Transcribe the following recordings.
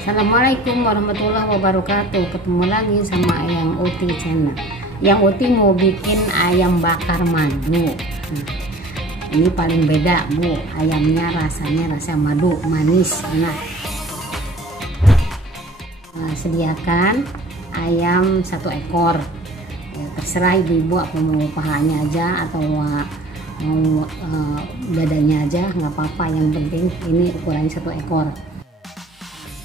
Assalamualaikum warahmatullahi wabarakatuh. Ketemu lagi sama Ayang Uti channel. Yang Uti mau bikin ayam bakar madu. Ini paling beda Bu, ayamnya rasanya rasa madu, manis, enak. Sediakan ayam 1 ekor. Ya, terserah ibu-ibu apa mau pahanya aja atau mau dadanya aja, nggak apa-apa. Yang penting ini ukurannya 1 ekor.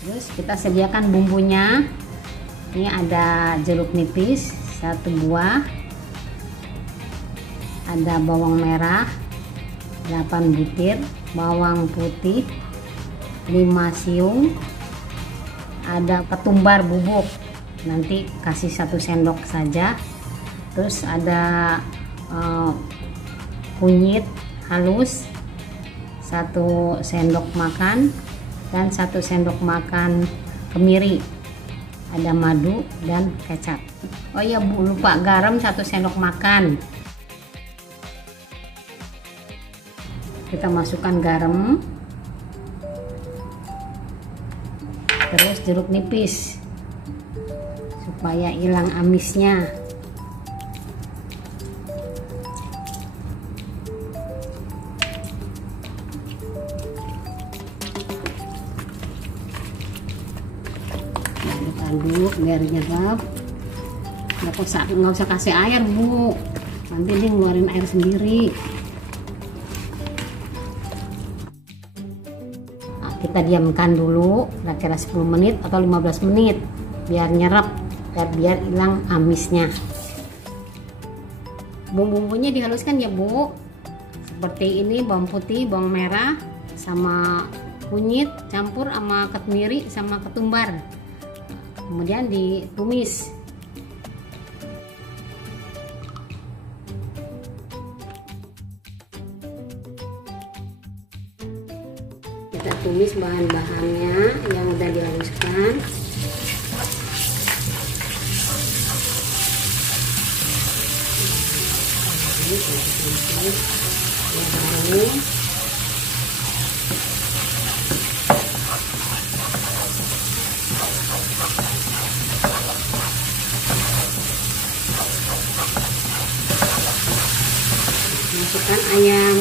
Terus kita sediakan bumbunya. Ini ada jeruk nipis 1 buah, ada bawang merah 8 butir, bawang putih 5 siung, ada ketumbar bubuk nanti kasih 1 sendok saja. Terus ada kunyit halus 1 sendok makan dan 1 sendok makan kemiri, ada madu dan kecap. Oh iya Bu, lupa garam 1 sendok makan. Kita masukkan garam, terus jeruk nipis supaya hilang amisnya. Aduk biar nyerap. Nggak usah kasih air Bu, nanti dia ngeluarin air sendiri. Nah, kita diamkan dulu kira-kira 10 menit atau 15 menit biar nyerap dan biar hilang amisnya. Bumbu-bumbunya dihaluskan ya Bu, seperti ini: bawang putih, bawang merah sama kunyit campur sama kemiri sama ketumbar, kemudian ditumis. Kita tumis bahan-bahannya yang udah dihaluskan. Ini masukkan ayam.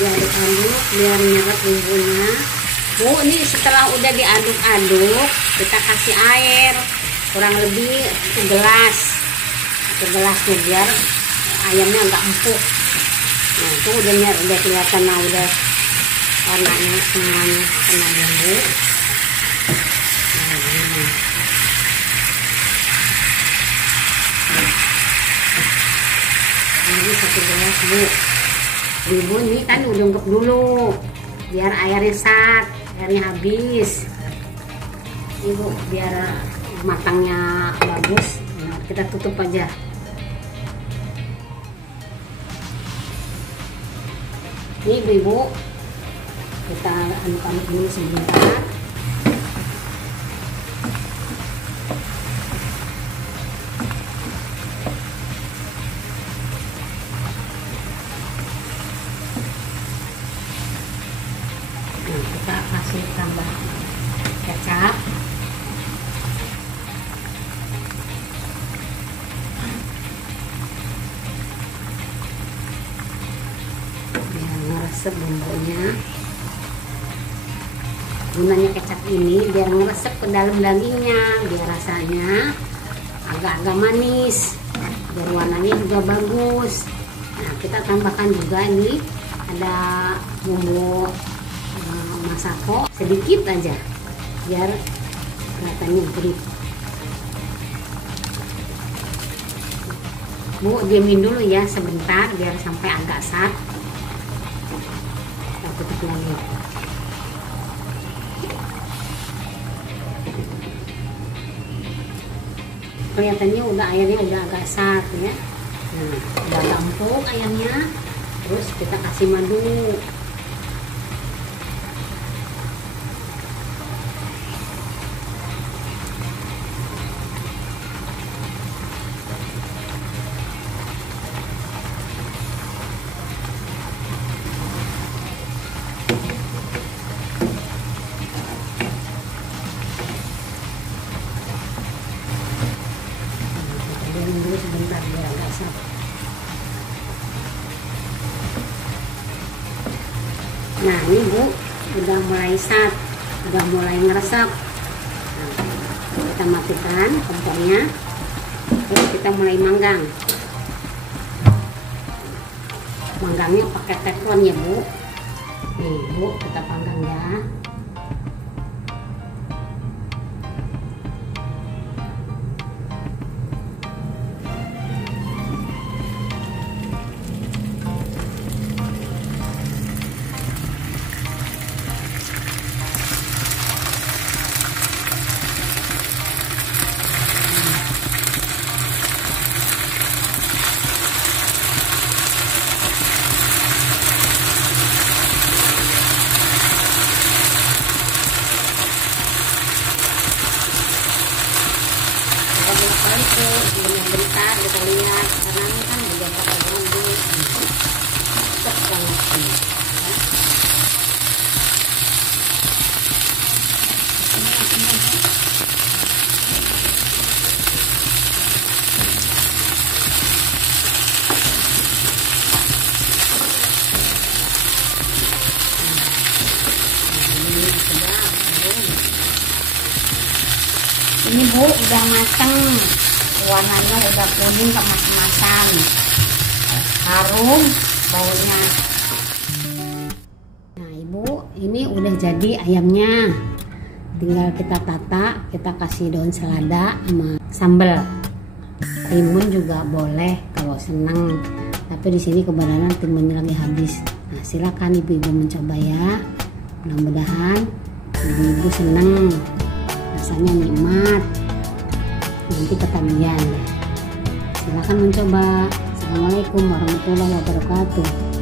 Diaduk-aduk biar nyerap bumbunya Bu. Ini setelah udah diaduk-aduk kita kasih air kurang lebih 1 gelas biar ayamnya nggak empuk. Nah itu udah kelihatan, nah udah warnanya semuanya kena bumbu. Ini 1 gelas Bu. Ibu ini kan uduk dulu biar airnya habis. Ibu biar matangnya bagus. Nah, kita tutup aja. Ini ibu kita aduk-aduk dulu sebentar. Kita kasih tambah kecap, biar ngeresep bumbunya. Gunanya kecap ini biar ngeresep ke dalam dagingnya, biar rasanya agak-agak manis, biar warnanya juga bagus. Nah kita tambahkan juga nih ada bumbu masako sedikit aja biar kelihatannya gurih. Bu diamin dulu ya sebentar biar sampai agak sat. Kita tutup lagi. Kelihatannya airnya udah agak sat ya. Nah udah agak empuk ayamnya. Terus kita kasih madu. Dulu sebentar biar agak asap. Nah ini Bu udah mulai sat, udah mulai ngeresap. Nah, kita matikan kompornya, terus kita mulai manggang. Manggangnya pakai teflon ya Bu. Nih Bu, kita panggang ya. Itu bentar kita lihat karena ini kan udah pakai bumbu cocok banget ini. Ini Bu udah mateng, warnanya udah kuning kemas-kemasan, harum baunya. Nah Ibu, ini udah jadi ayamnya. Tinggal kita tata, kita kasih daun selada sama sambal. Timun juga boleh kalau seneng, tapi di sini kebetulan timunnya lagi habis. Nah silakan ibu-ibu mencoba ya. Mudah-mudahan ibu-ibu seneng, rasanya nikmat. Nanti ketagihan deh. Silakan mencoba. Assalamualaikum warahmatullahi wabarakatuh.